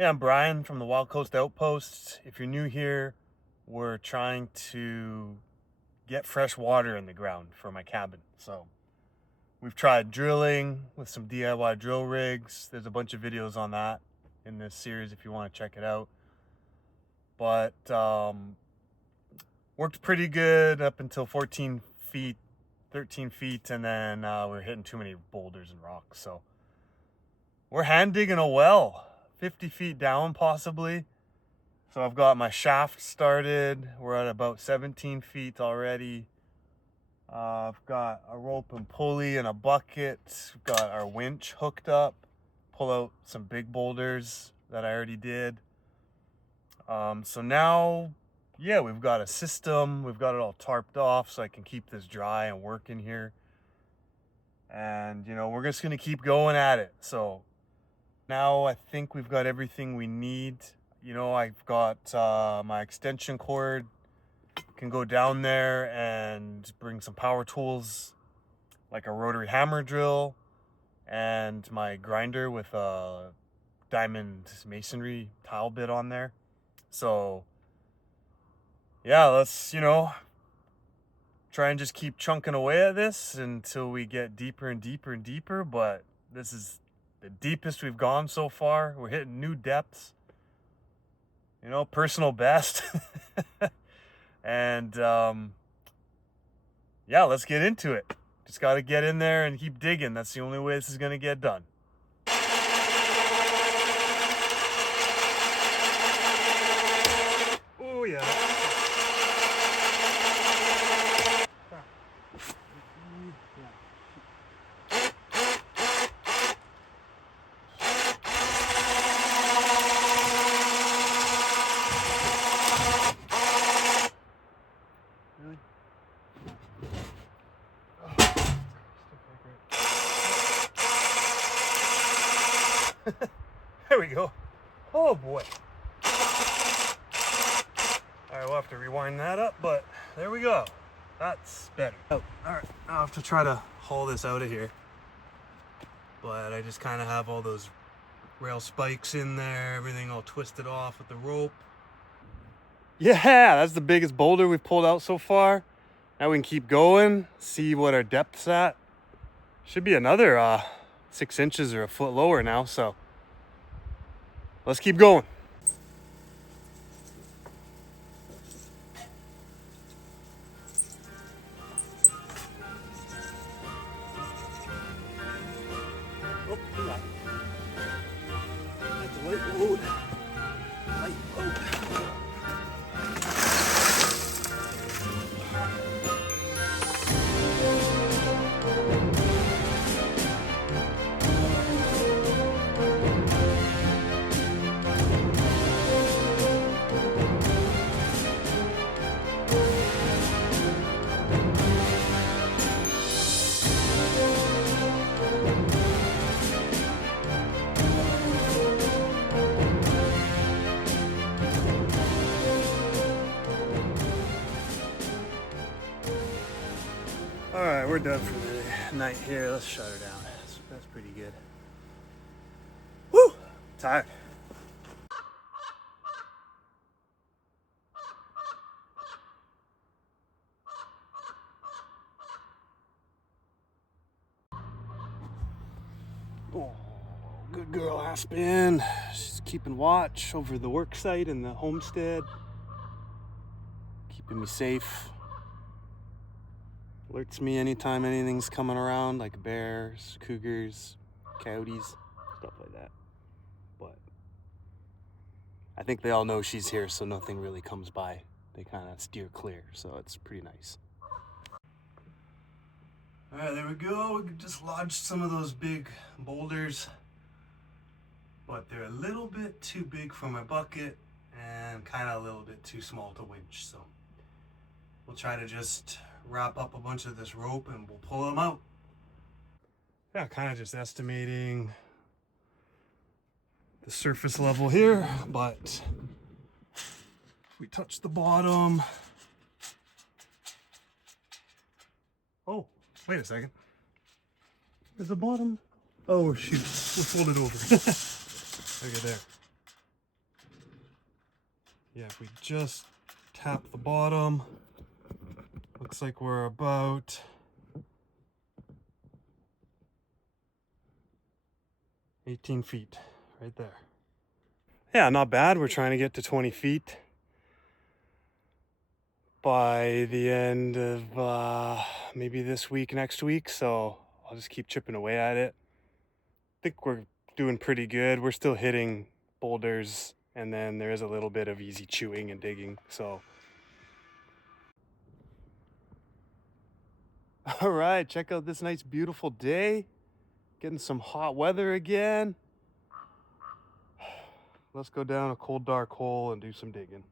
Hey, I'm Brian from the Wild Coast Outpost. If you're new here, we're trying to get fresh water in the ground for my cabin. So we've tried drilling with some DIY drill rigs. There's a bunch of videos on that in this series if you want to check it out. But worked pretty good up until 14 feet, 13 feet, and then we're hitting too many boulders and rocks. So we're hand digging a well. 50 feet down possibly. So I've got my shaft started. We're at about 17 feet already. I've got a rope and pulley and a bucket. We've got our winch hooked up. Pull out some big boulders that I already did. So now, yeah, we've got a system. We've got it all tarped off so I can keep this dry and work in here. And, you know, we're just going to keep going at it. So now I think we've got everything we need. You know, I've got my extension cord, can go down there and bring some power tools like a rotary hammer drill and my grinder with a diamond masonry tile bit on there. So yeah, let's, you know, try and just keep chunking away at this until we get deeper and deeper and deeper. But this is the deepest we've gone so far. We're hitting new depths, you know, personal best. And yeah, let's get into it. Just got to get in there and keep digging. That's the only way this is going to get done. Oh yeah. There we go. Oh boy. Alright, we'll have to rewind that up, but there we go. That's better. Oh, alright, I'll have to try to haul this out of here. But I just kind of have all those rail spikes in there, everything all twisted off with the rope. Yeah, that's the biggest boulder we've pulled out so far. Now we can keep going, see what our depth's at. Should be another 6 inches or a foot lower now, so let's keep going. Oh, that's a light load. Light load. All right, we're done for the night here. Let's shut her down. That's pretty good. Woo! Tired. Oh, good girl, Aspen. She's keeping watch over the work site and the homestead. Keeping me safe. Alerts me anytime anything's coming around, like bears, cougars, coyotes, stuff like that. But I think they all know she's here, so nothing really comes by. They kind of steer clear, so it's pretty nice. All right, there we go. We just lodged some of those big boulders, but they're a little bit too big for my bucket and kind of a little bit too small to winch. So we'll try to just wrap up a bunch of this rope and we'll pull them out. Yeah, kind of just estimating the surface level here, but if we touch the bottom. Oh, wait a second. Is the bottom? Oh shoot, we'll fold it over. Look at there. Yeah, if we just tap the bottom, looks like we're about 18 feet right there. Yeah, not bad. We're trying to get to 20 feet by the end of maybe this week, next week. So I'll just keep chipping away at it. I think we're doing pretty good. We're still hitting boulders, and then there is a little bit of easy chewing and digging. So, all right, check out this nice, beautiful day. Getting some hot weather again. Let's go down a cold, dark hole and do some digging.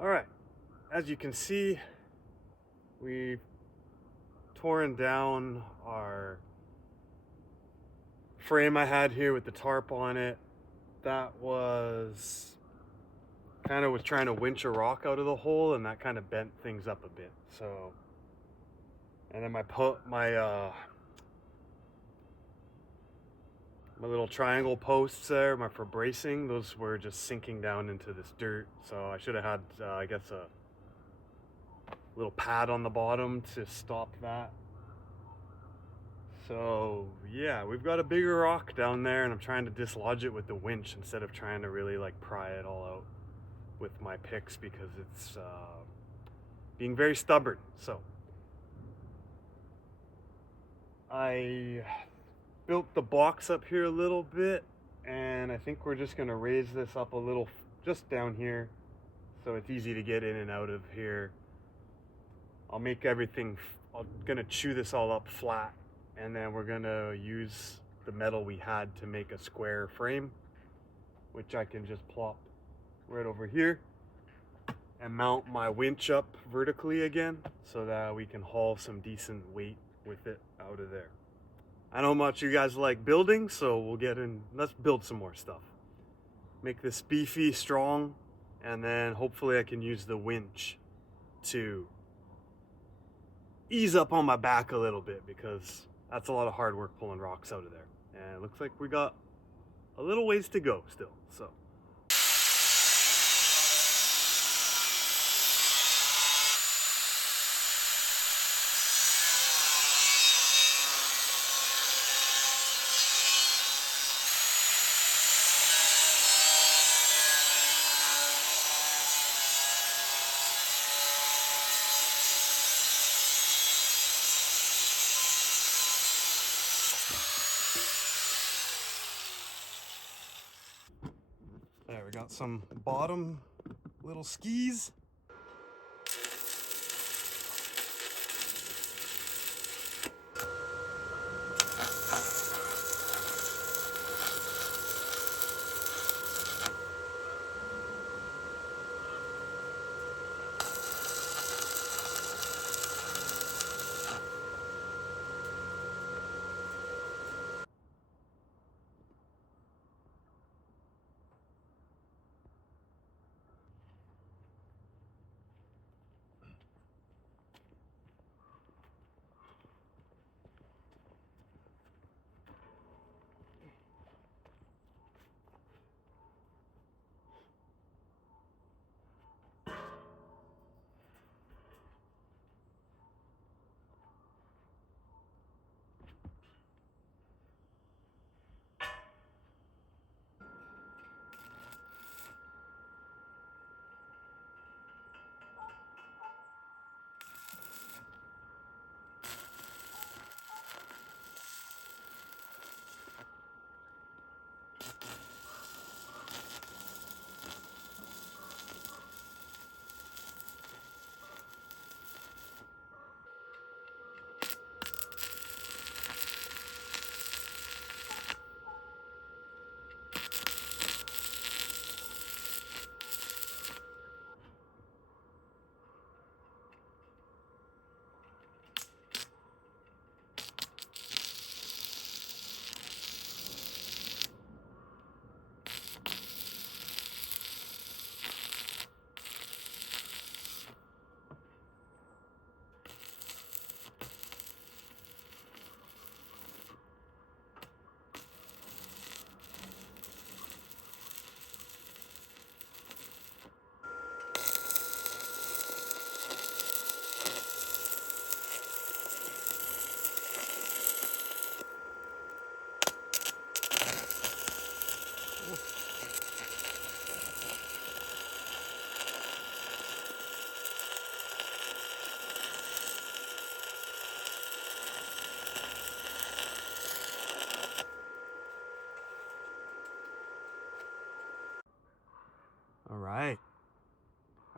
All right, as you can see, we've torn down our frame I had here with the tarp on it. That was kind of was trying to winch a rock out of the hole, and that kind of bent things up a bit. So, and then my little triangle posts there, for bracing, those were just sinking down into this dirt. So I should have had, I guess, a little pad on the bottom to stop that. So yeah, we've got a bigger rock down there, and I'm trying to dislodge it with the winch instead of trying to really like pry it all out with my picks, because it's being very stubborn. So I built the box up here a little bit, and I think we're just gonna raise this up a little just down here so it's easy to get in and out of here. I'll make everything, I'm gonna chew this all up flat, and then we're gonna use the metal we had to make a square frame, which I can just plop right over here and mount my winch up vertically again so that we can haul some decent weight with it out of there. I know how much you guys like building, so we'll get in, let's build some more stuff. Make this beefy, strong, and then hopefully I can use the winch to ease up on my back a little bit, because that's a lot of hard work pulling rocks out of there. And it looks like we got a little ways to go still, so. There, we got some bottom little skis.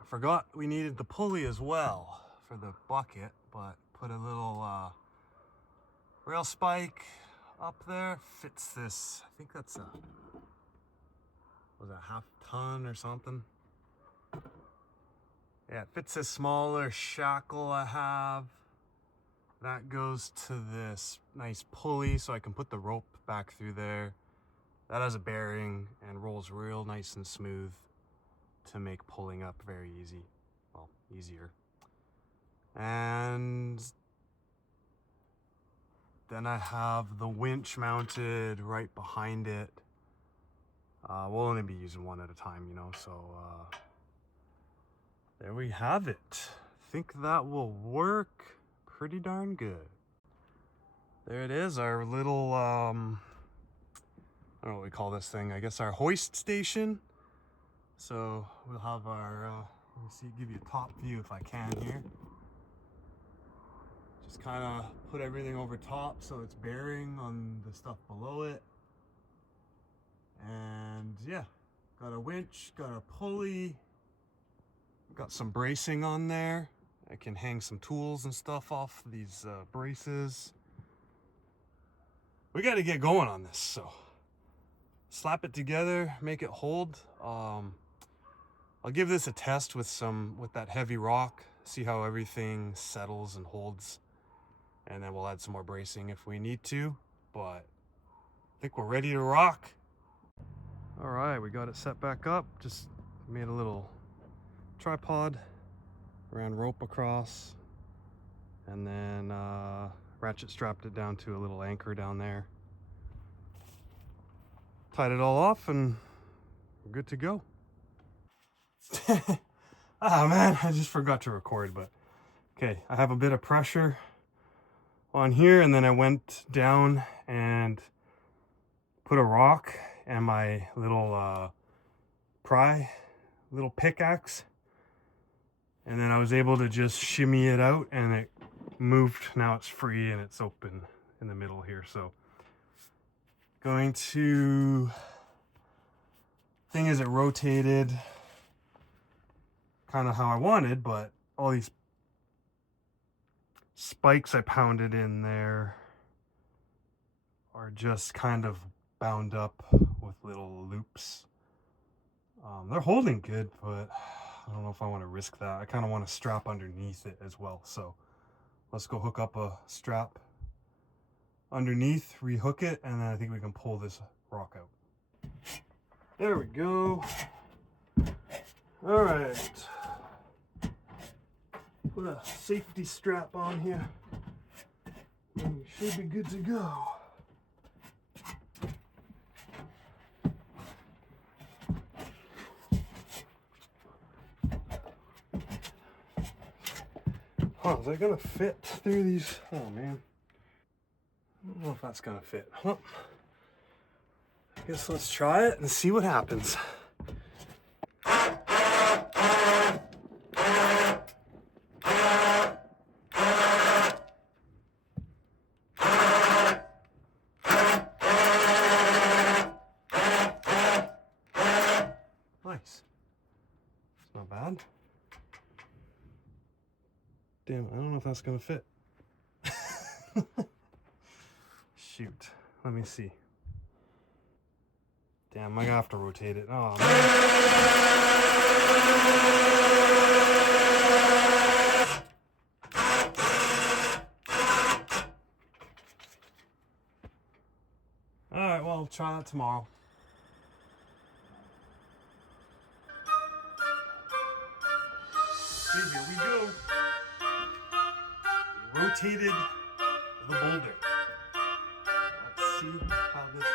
Forgot we needed the pulley as well for the bucket, but put a little rail spike up there. Fits this, I think that's was that half ton or something? Yeah, it fits this smaller shackle I have. That goes to this nice pulley so I can put the rope back through there. That has a bearing and rolls real nice and smooth to make pulling up very easy. Well, easier. And then I have the winch mounted right behind it. We'll only be using one at a time, you know, so there we have it. I think that will work pretty darn good. There it is, our little, I don't know what we call this thing, I guess our hoist station. So we'll have our, let me see, give you a top view if I can here. Just kind of put everything over top so it's bearing on the stuff below it. And yeah, got a winch, got a pulley, got some bracing on there. I can hang some tools and stuff off these braces. We got to get going on this, so slap it together, make it hold. I'll give this a test with that heavy rock, see how everything settles and holds, and then we'll add some more bracing if we need to, but I think we're ready to rock. All right, we got it set back up. Just made a little tripod, ran rope across, and then ratchet strapped it down to a little anchor down there. Tied it all off and we're good to go. Ah man, I just forgot to record, but okay, I have a bit of pressure on here, and then I went down and put a rock and my little little pickaxe, and then I was able to just shimmy it out and it moved. Now it's free and it's open in the middle here. So going to, thing is, it rotated kind of how I wanted, but all these spikes I pounded in there are just kind of bound up with little loops. They're holding good, but I don't know if I want to risk that. I kind of want to strap underneath it as well. So let's go hook up a strap underneath, rehook it, and then I think we can pull this rock out. There we go. All right. Put a safety strap on here, and we should be good to go. Oh, is that gonna fit through these? Oh man, I don't know if that's gonna fit. Well, I guess let's try it and see what happens. Nice. It's not bad. Damn, I don't know if that's gonna fit. Shoot, let me see. Damn, I have to rotate it. Oh man. All right, well, I'll try that tomorrow. Okay, here we go. Rotated the boulder. Let's see how this goes.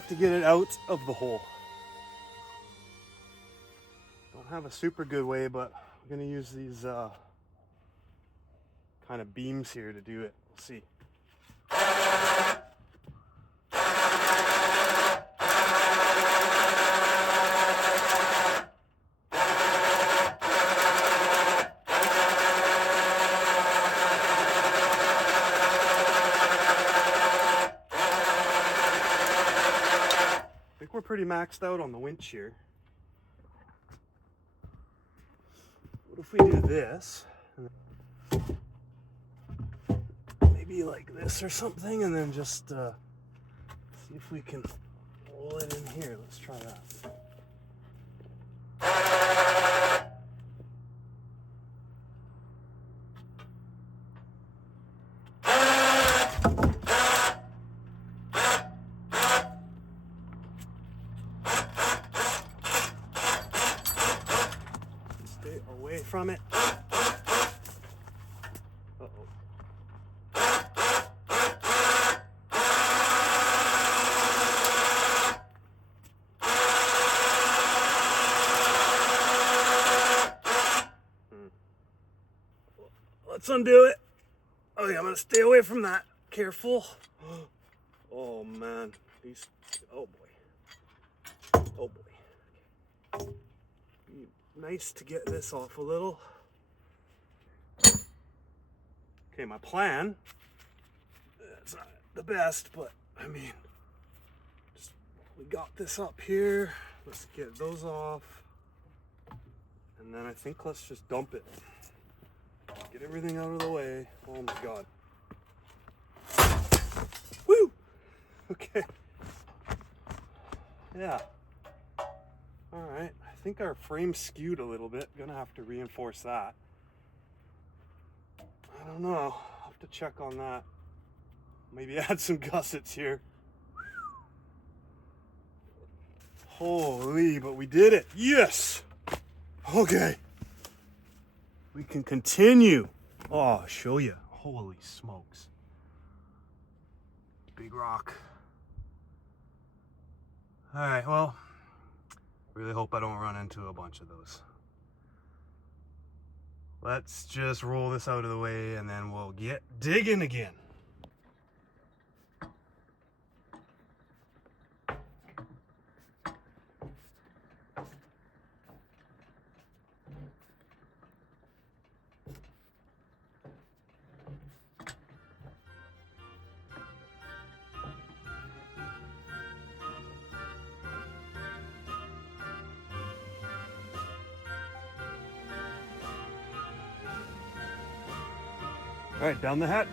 have to get it out of the hole. Don't have a super good way, but I'm gonna use these kind of beams here to do it. We'll see. We're pretty maxed out on the winch here. What if we do this? Maybe like this or something, and then just see if we can roll it in here. Let's try that. Stay away from it. Uh-oh. Let's undo it. Oh yeah, I'm gonna stay away from that. Careful. Oh man, these. Oh boy. Oh boy. Nice to get this off a little. Okay, my plan. It's not the best, but I mean, we got this up here. Let's get those off, and then I think let's just dump it. Get everything out of the way. Oh my god. Woo! Okay. Yeah. Alright. I think our frame's skewed a little bit. Gonna have to reinforce that. I don't know. I'll have to check on that. Maybe add some gussets here. Holy, but we did it. Yes! Okay. We can continue. Oh, I'll show you. Holy smokes. Big rock. All right, well, really hope I don't run into a bunch of those. Let's just roll this out of the way and then we'll get digging again. All right, down the hatch.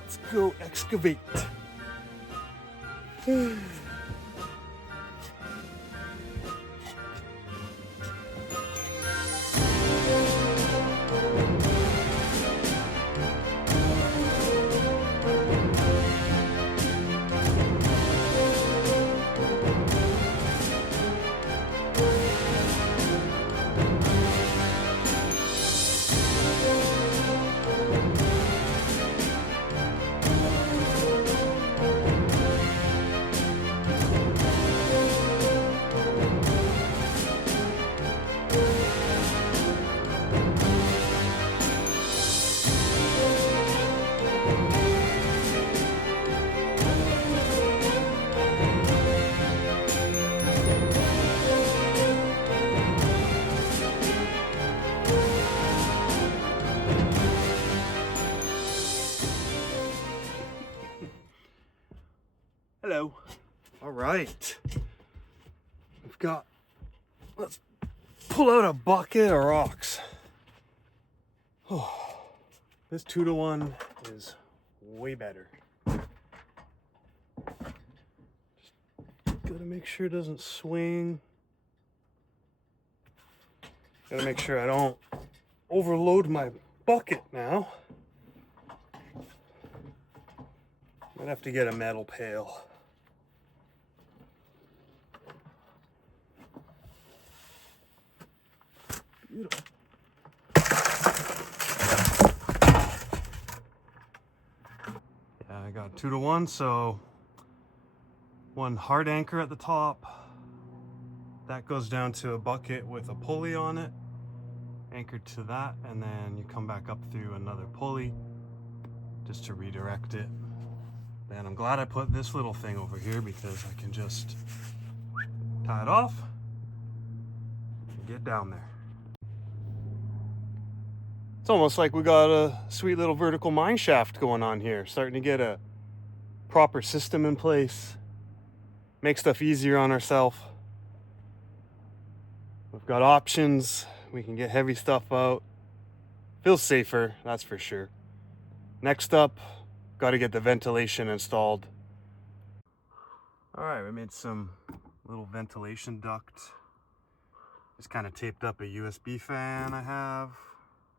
Let's go excavate. Hello. All right. We've got, let's pull out a bucket of rocks. Oh, this 2-to-1 is way better. Just gotta make sure it doesn't swing. Gotta make sure I don't overload my bucket now. Might have to get a metal pail. Beautiful. Yeah, I got 2-to-1, so one hard anchor at the top. That goes down to a bucket with a pulley on it, anchored to that, and then you come back up through another pulley just to redirect it. And I'm glad I put this little thing over here because I can just tie it off and get down there. It's almost like we got a sweet little vertical mine shaft going on here, starting to get a proper system in place. Make stuff easier on ourselves. We've got options. We can get heavy stuff out. Feels safer, that's for sure. Next up, got to get the ventilation installed. All right, we made some little ventilation duct. Just kind of taped up a USB fan I have.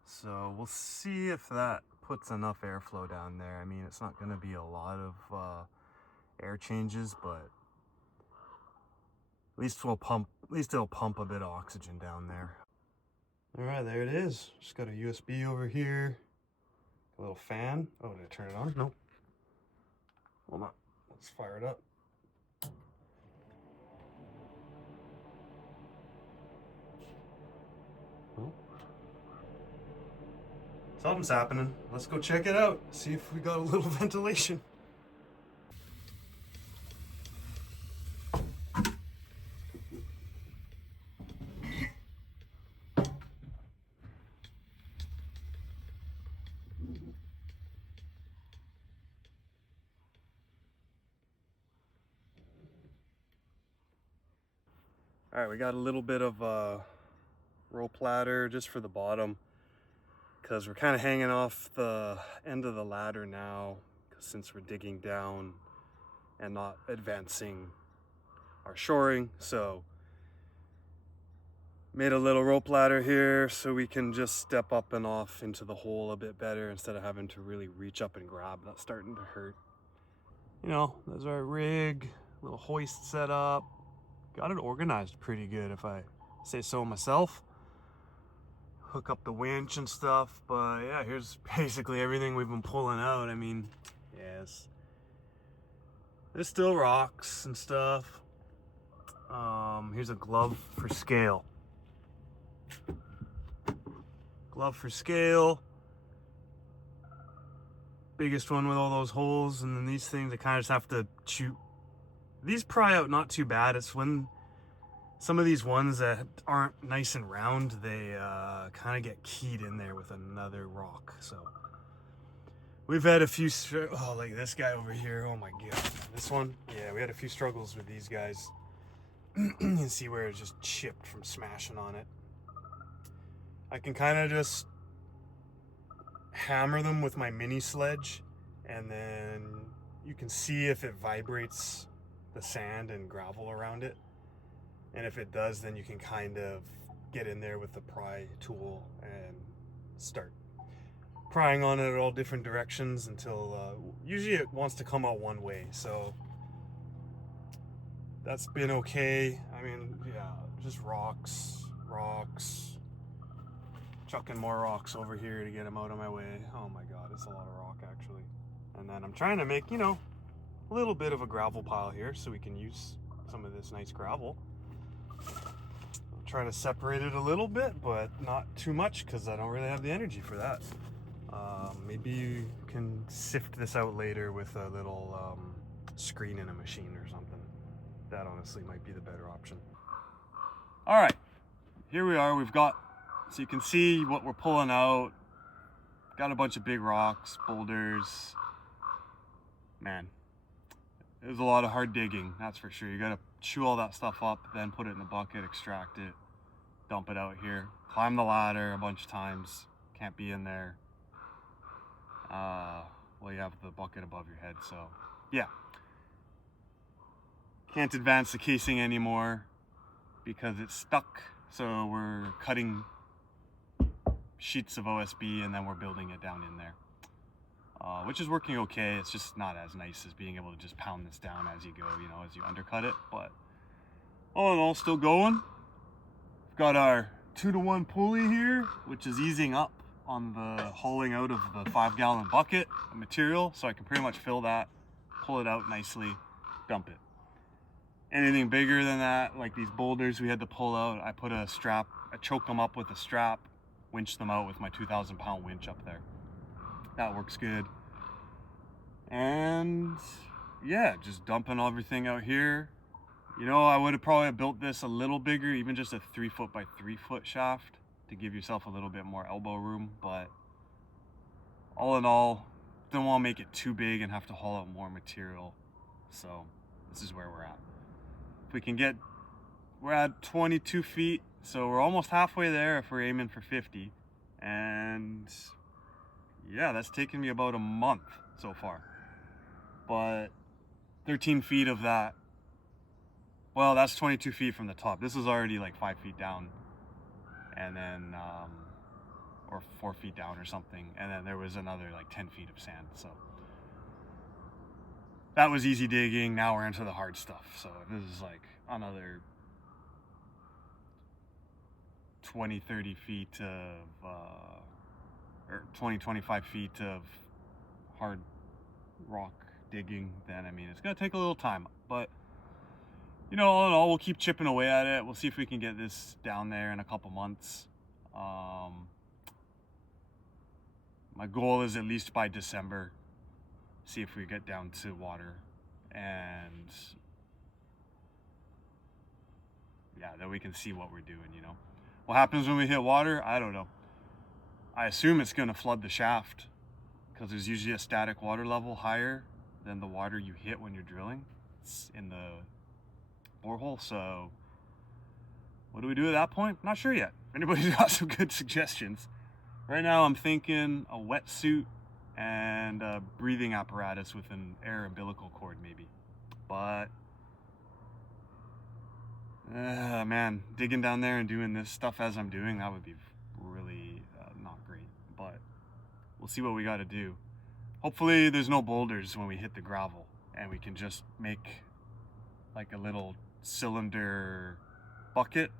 So we'll see if that puts enough airflow down there. I mean, it's not going to be a lot of air changes, but at least it'll pump a bit of oxygen down there. All right, there it is. Just got a USB over here. A little fan. Oh, did I turn it on? Nope. Hold on. Let's fire it up. Oh. Something's happening. Let's go check it out. See if we got a little ventilation. All right, we got a little bit of rope ladder just for the bottom because we're kind of hanging off the end of the ladder now since we're digging down and not advancing our shoring. So made a little rope ladder here so we can just step up and off into the hole a bit better instead of having to really reach up and grab. That's starting to hurt. You know, there's our rig, little hoist set up. Got it organized pretty good, if I say so myself. Hook up the winch and stuff, but yeah, here's basically everything we've been pulling out. I mean, yes, there's still rocks and stuff. Here's a glove for scale. Glove for scale. Biggest one with all those holes, and then these things I kind of just have to shoot. These pry out not too bad. It's when some of these ones that aren't nice and round, they kind of get keyed in there with another rock. So we've had a few, like this guy over here. Oh my God, this one. Yeah, we had a few struggles with these guys. You can see where it's just chipped from smashing on it. I can kind of just hammer them with my mini sledge, and then you can see if it vibrates the sand and gravel around it, and if it does, then you can kind of get in there with the pry tool and start prying on it at all different directions until usually it wants to come out one way. So that's been okay. I mean, yeah, just rocks, chucking more rocks over here to get them out of my way. Oh my God, it's a lot of rock actually. And then I'm trying to make, you know, a little bit of a gravel pile here so we can use some of this nice gravel. I'll try to separate it a little bit, but not too much because I don't really have the energy for that. Maybe you can sift this out later with a little screen in a machine or something. That honestly might be the better option. All right, here we are. We've got, so you can see what we're pulling out. Got a bunch of big rocks, boulders. Man, it was a lot of hard digging, that's for sure. You gotta chew all that stuff up, then put it in a bucket, extract it, dump it out here. Climb the ladder a bunch of times, can't be in there. Well, you have the bucket above your head, so yeah. Can't advance the casing anymore because it's stuck. So we're cutting sheets of OSB and then we're building it down in there. Which is working okay. It's just not as nice as being able to just pound this down as you go, you know, as you undercut it. But all in all, still going. We've got our 2-to-1 pulley here, which is easing up on the hauling out of the 5-gallon bucket of material. So I can pretty much fill that, pull it out nicely, dump it. Anything bigger than that, like these boulders we had to pull out, I put a strap, I choked them up with a strap, winched them out with my 2,000-pound winch up there. That works good. And yeah, just dumping everything out here. You know, I would have probably built this a little bigger, even just a 3 foot by 3 foot shaft to give yourself a little bit more elbow room. But all in all, don't want to make it too big and have to haul out more material. So this is where we're at. If we can get, we're at 22 feet, so we're almost halfway there if we're aiming for 50. And yeah, that's taken me about a month so far. But 13 feet of that, well, that's 22 feet from the top. This is already like 5 feet down, and then or 4 feet down or something, and then there was another like 10 feet of sand. So that was easy digging. Now we're into the hard stuff. So this is like another 20-30 feet of or 20-25 feet of hard rock digging. Then I mean, it's gonna take a little time, but you know, all in all, we'll keep chipping away at it. We'll see if we can get this down there in a couple months. My goal is at least by December, see if we get down to water, and yeah, then we can see what we're doing, you know. What happens when we hit water? I don't know. I assume it's gonna flood the shaft because there's usually a static water level higher than the water you hit when you're drilling. It's in the borehole. So what do we do at that point? Not sure yet. If anybody's got some good suggestions. Right now I'm thinking a wetsuit and a breathing apparatus with an air umbilical cord maybe. But man, digging down there and doing this stuff as I'm doing, that would be really not great. But we'll see what we got to do. Hopefully there's no boulders when we hit the gravel, and we can just make like a little cylinder bucket,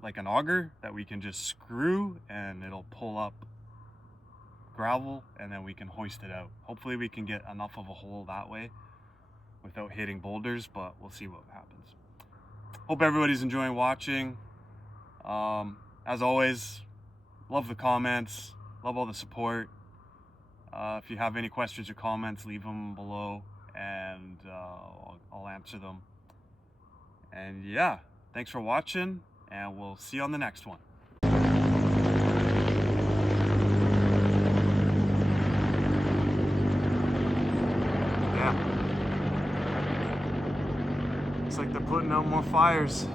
like an auger, that we can just screw and it'll pull up gravel, and then we can hoist it out. Hopefully we can get enough of a hole that way without hitting boulders, but we'll see what happens. Hope everybody's enjoying watching. As always, love the comments, love all the support. If you have any questions or comments, leave them below, and I'll answer them. And yeah, thanks for watching, and we'll see you on the next one. Yeah. Looks like they're putting out more fires.